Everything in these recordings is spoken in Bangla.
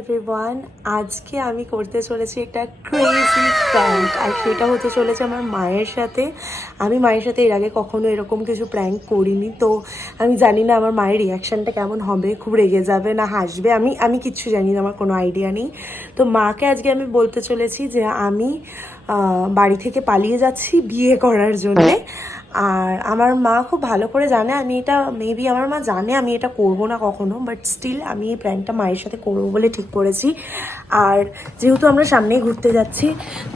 এভরিওয়ান আজকে আমি করতে চলেছি একটা ক্রেজি প্র্যাঙ্ক আর সেটা হতে চলেছে আমার মায়ের সাথে। আমি মায়ের সাথে এর আগে কখনো এরকম কিছু প্র্যাঙ্ক করিনি, তো আমি জানি না আমার মায়ের রিয়াকশানটা কেমন হবে, খুব রেগে যাবে না হাসবে, আমি আমি কিচ্ছু জানি না, আমার কোনো আইডিয়া নেই। তো মাকে আজকে আমি বলতে চলেছি যে আমি বাড়ি থেকে পালিয়ে যাচ্ছি বিয়ে করার জন্যে। আর আমার মা খুব ভালো করে জানে আমি এটা মেবি আমার মা জানে আমি এটা করব না কখনো বাট স্টিল আমি এই প্র্যাঙ্কটা মায়ের সাথে করব বলে ঠিক করেছি। আর যেহেতু আমরা সামনেই ঘুরতে যাচ্ছি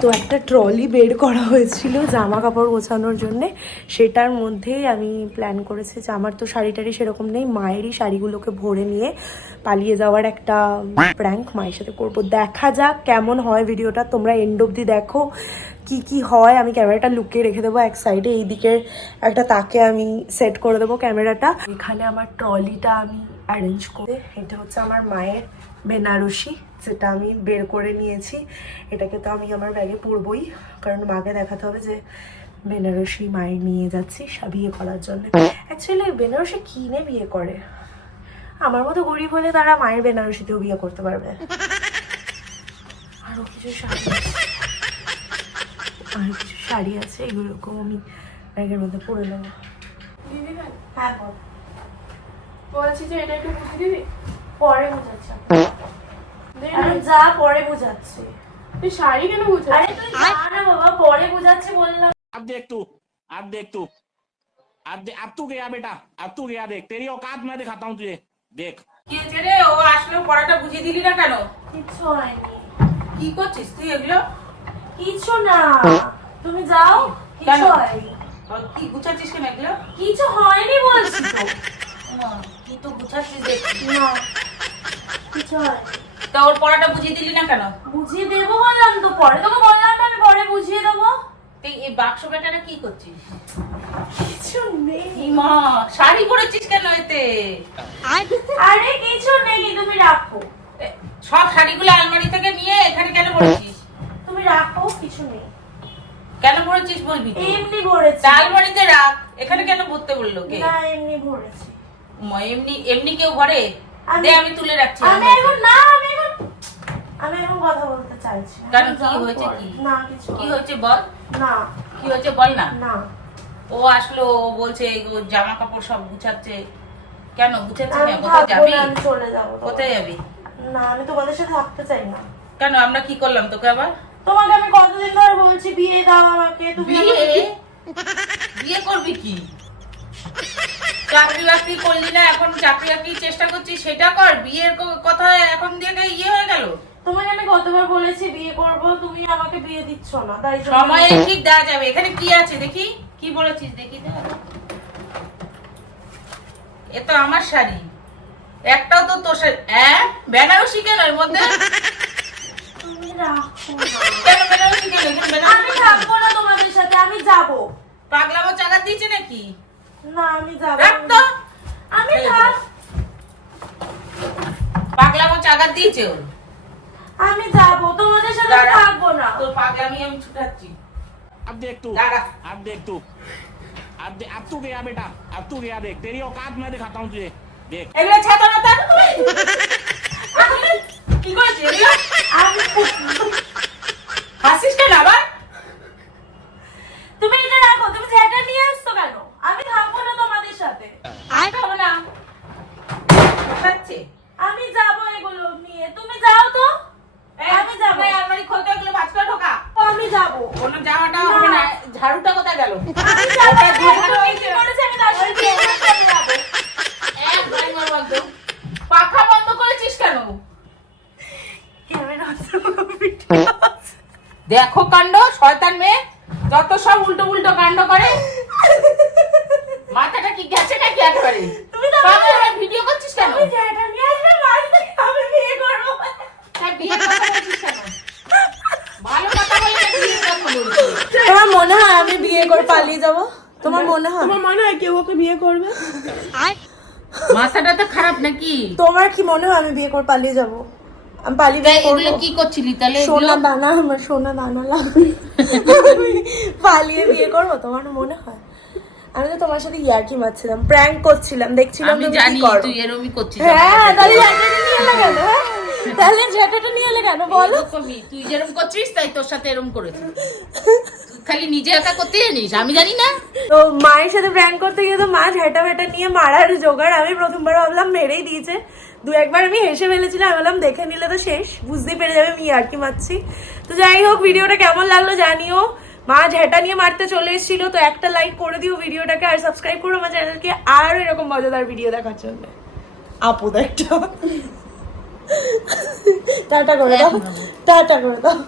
তো একটা ট্রলি বের করা হয়েছিল জামা কাপড় গোছানোর জন্যে। সেটার মধ্যেই আমি প্ল্যান করেছি যে আমার তো শাড়ি টাড়ি সেরকম নেই মায়েরই শাড়িগুলোকে ভরে নিয়ে পালিয়ে যাওয়ার একটা প্র্যাঙ্ক মায়ের সাথে করব। দেখা যাক কেমন হয় ভিডিওটা তোমরা এন্ড অবধি দেখো। কি কি হয়, আমি ক্যামেরাটা লুকিয়ে রেখে দেবো এক সাইডে এই দিকের একটা তাকে আমি সেট করে দেবো ক্যামেরাটা। এখানে আমার ট্রলিটা আমি অ্যারেঞ্জ করে এটা হচ্ছে আমার মায়ের বেনারসি, যেটা আমি বের করে নিয়েছি। এটাকে তো আমি আমার ব্যাগে পরবই, কারণ মাকে দেখাতে হবে যে বেনারসি মায়ের নিয়ে যাচ্ছি বিয়ে করার জন্য। অ্যাকচুয়ালি বেনারসি কিনে বিয়ে করে। আমার মতো গরিব হলে তারা মায়ের বেনারসিতেও বিয়ে করতে পারবে। আরও কিছু আছে। আর কিছু শাড়ি আছে এগুলোকেও আমি ব্যাগের মধ্যে পরে নেবো দিদি ভাই হ্যাঁ বল বলছি যে এটা একটু বুঝিয়ে দিবি পরে বোঝাচ্ছি দে না। আমি যা পরে বোঝাচ্ছি তুই শাড়ি কেন বুঝে আরে তুই যা না বাবা পরে বোঝাচ্ছি বললাম अब देख तू अब देख तू अब दे, अब तू गया बेटा अब तू गया देख तेरी औकात मैं दिखाता हूँ तुझे देख কি হয়েছে রে ও আসলো পড়াটা বুঝিয়ে দিলি না কেন কিচ্ছু হয়নি কি করছিস তুই এগুলো কিছু না। তুমি যাও কিছু? হয়নি কি গুছাচ্ছিস কেন এগুলো? কিছু হয়নি বলছি। তো কি তো গুছাচ্ছিস দেখছি না। কিছু হয়নি। তা ওর পড়াটা বুঝিয়ে দিলি না কেন? বুঝিয়ে দেবো বললাম তো পরে তোকে বললাম না আমি পরে বুঝিয়ে দেবো। তুই এই বাক্স বেটাটা কি করছিস? কিছু নেই। মা শাড়ি পরেছিস কেন এতে? আরে কিছু নেই তুমি রাখো। সব শাড়িগুলো আলমারি থেকে নিয়ে এখানে কেন রাখো কিছু নেই। কেন পরেছিস বলবি এমনি ভরেছি। রাখ এখানে কেন পড়তে বলল কে না এমনি ভরেছি। এমনি এমনি কেউ আমি- দে আমি তুলে রাখছি আমি এখন না আমি এখন আমি এখন কথা বলতে চাইছি আমি কি হয়েছে কি? না কিছু কি হয়েছে বল? না। কি হয়েছে বল না? না। ও আসলো ও বলছে ও জামা কাপড় সব গুছাচ্ছে। কেন গুছাচ্ছে কেন? কোথায় যাবি? চলে যাব। কোথায় যাবি? না আমি তোমাদের সাথে থাকতে চাই না। কেন আমরা কি করলাম তোকে আবার? তোমাকে আমি কতদিন ধরে বলছি বিয়ে দাও আমাকে তুমি বিয়ে? বিয়ে করবি কি? চাকরি বাকরি করলি না এখন চাকরি বাকরি চেষ্টা করছিস সেটা কর বিয়ের কথা এখন দিয়ে ইয়ে হয়ে গেল? তোমাকে আমি কতবার বলেছি বিয়ে করব তুমি আমাকে বিয়ে দিচ্ছ না তাই সময়ে ঠিক দেওয়া যাবে এখানে কি আছে দেখি? কি বলেছিস দেখি তো এ তো আমার শাড়ি একটাও তো তোর শাড়ি হ্যাঁ? বেনারসি কেন এর মধ্যে? রাখো না। কেন বেনারসি কেন এখানে আমি বেনারসি থাকবো না তোমাদের সাথে আমি যাব পাগলামো চাকা দিয়েছে নাকি না আমি যাব রাখ তো আমি থাক পাগলামো চাকা দিয়েছে ওর আমি যাব তোমাদের সাথে আমি দাঁড়া। থাকবো না তো পাগলামি আমি ছুটাচ্ছি अब देख तू दादा। अब देख तू अब दे, अब तू गया बेटा अब तू गया देख तेरी औकात मैं दिखाता हूँ तुझे देख এগুলো ছাতা মাতা কি করেছিস এগুলো আমি হাসিস কেন আবার? তুমি এটা রাখো তুমি যেটা নিয়ে আসছো কেন? আমি থাকব না তোমাদের সাথে। আসতে হবে না। আমি যাব এগুলো নিয়ে। তুমি যাও তো। আমি যাব। আলমারি খুলতে এগুলো করে ঢোকা। আমি যাব। কোনো হবে না। ঝাড়ুটা কোথায় গেল আমি যাব ওটা দিয়ে ভালো তুমি হয়েছে। কি করেছে আমি তার সাথে তোমার সাথে যাব এক বাড়ি মারবো একদম। পাখা বন্ধ করেছিস কেন ক্যামেরা আছে ভিডিও আছে। দেখো কাণ্ড শয়তান মেয়ে যত সব উল্টো উল্টো কাণ্ড করে। মাথাটা কি গেছে নাকি একেবারে? তুমি তো পাগল ভিডিও করছিস কেন? আমি যেটা নিয়ে আসবে মাঝে আমি বিয়ে করব। তাই বিয়ের কথা বলছিস কেন? ভালো কথা বলে না কথা বলছিস? তোমার মনে হয় আমি বিয়ে করে পালিয়ে যাব? তোমার মনে হয়? তোমার মনে হয় কেউ ওকে বিয়ে করবে? মাথাটা তো খারাপ নাকি? তোমার কি মনে হয় আমি বিয়ে করে পালিয়ে যাব? আমি তাই এগুলো কি করছিলি? তাহলে সোনা দানা আমার সোনা দানা লাগবে। পালিয়ে বিয়ে করব তোমার মনে হয়? আমি তো তোমার সাথে ইয়ার্কি মারছিলাম প্র্যাঙ্ক করছিলাম দেখছিলাম আমি জানি করো। তুই এরমই করছিস হ্যাঁ তাহলে ইয়ার্কি নিয়ে কেন? হ্যাঁ? তাহলে জ্যাকেটটা নিয়ে এলে কেন? বলো। এরকমই তুই যেরকম করছিস তাই তোর সাথে এরকম করেছি তুই খালি নিজে একা করতে জানিস আমি জানি না। তো মায়ের সাথে প্র্যাঙ্ক করতে গিয়ে তো মা ঝেঁটা ভেটা নিয়ে মারার জোগাড় আমি প্রথমবার ভাবলাম মেরেই দিয়েছে। দু একবার আমি হেসে ফেলেছিলাম আমি বললাম দেখে নিলে তো শেষ বুঝতেই পেরে যাবে আমি আর কি মারছি। তো যাই হোক ভিডিওটা কেমন লাগল জানিও। মা ঝেঁটা নিয়ে মারতে চলে এসেছিল তো একটা লাইক করে দিও ভিডিওটাকে আর সাবস্ক্রাইব করো আমার চ্যানেলকে আর এরকম মজাদার ভিডিও দেখার জন্য। আপদ একটা টাটা করে দাও টাটা করে দাও।